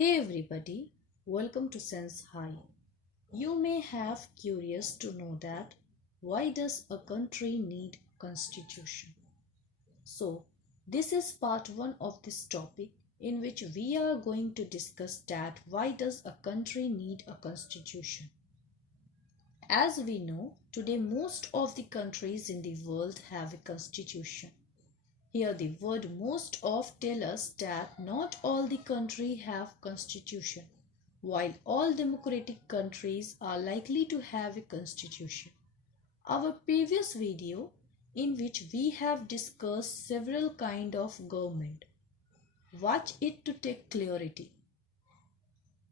Hey everybody, welcome to Sense High. You may have curious to know that why does a country need constitution? So, this is part 1 of this topic in which we are going to discuss that why does a country need a constitution? As we know, today most of the countries in the world have a constitution. Here the word most of tell us that not all the country have constitution, while all democratic countries are likely to have a constitution. Our previous video in which we have discussed several kind of government. Watch it to take clarity.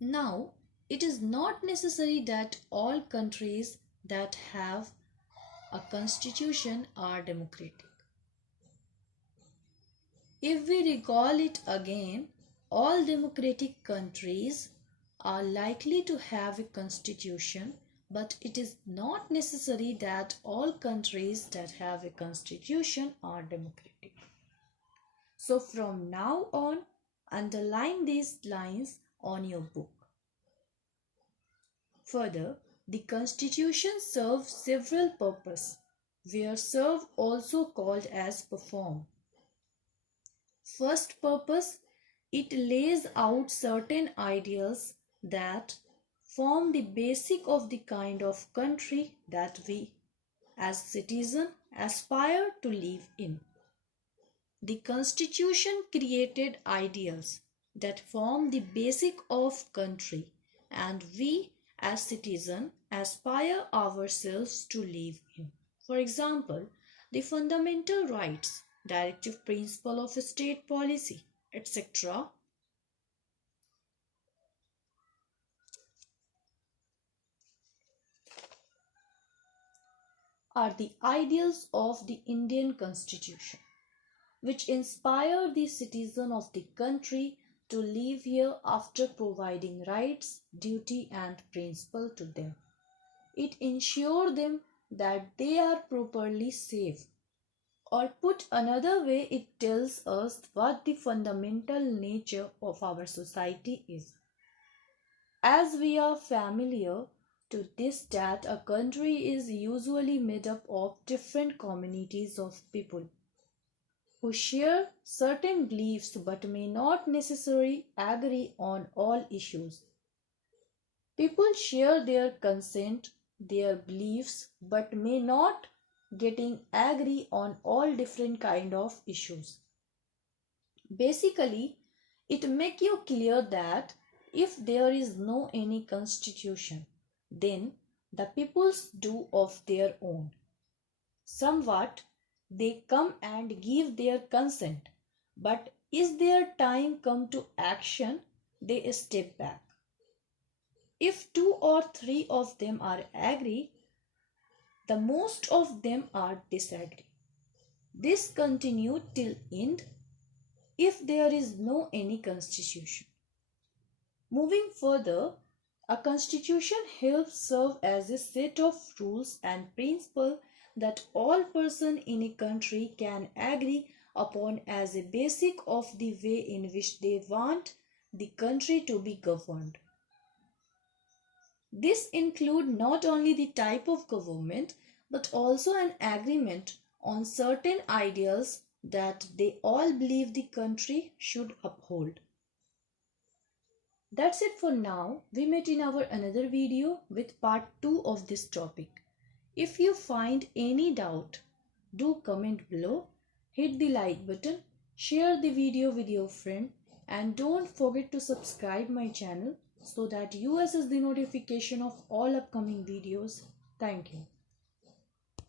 Now, it is not necessary that all countries that have a constitution are democratic. If we recall it again, all democratic countries are likely to have a constitution, but it is not necessary that all countries that have a constitution are democratic. So from now on, underline these lines on your book. Further, the constitution serves several purposes, where serve also called as perform. First purpose, it lays out certain ideals that form the basic of the kind of country that we as citizens aspire to live in. The Constitution created ideals that form the basic of country and we as citizens aspire ourselves to live in. For example, the fundamental rights, directive principle of state policy, etc. are the ideals of the Indian Constitution, which inspire the citizen of the country to live here after providing rights, duty and principle to them. It ensures them that they are properly safe. Or put another way, it tells us what the fundamental nature of our society is. As we are familiar to this that a country is usually made up of different communities of people who share certain beliefs but may not necessarily agree on all issues. People share their consent, their beliefs but may not getting agree on all different kind of issues. Basically, it make you clear that if there is no any constitution, then the peoples do of their own. Somewhat they come and give their consent, but is their time come to action, they step back. If 2 or 3 of them are agree, the most of them are disagree. This continue till end if there is no any constitution. Moving further, a constitution helps serve as a set of rules and principles that all persons in a country can agree upon as a basic of the way in which they want the country to be governed. This includes not only the type of government but also an agreement on certain ideals that they all believe the country should uphold. That's it for now. We met in our another video with part 2 of this topic. If you find any doubt, do comment below, hit the like button, share the video with your friend and don't forget to subscribe my channel so that you access the notification of all upcoming videos. Thank you.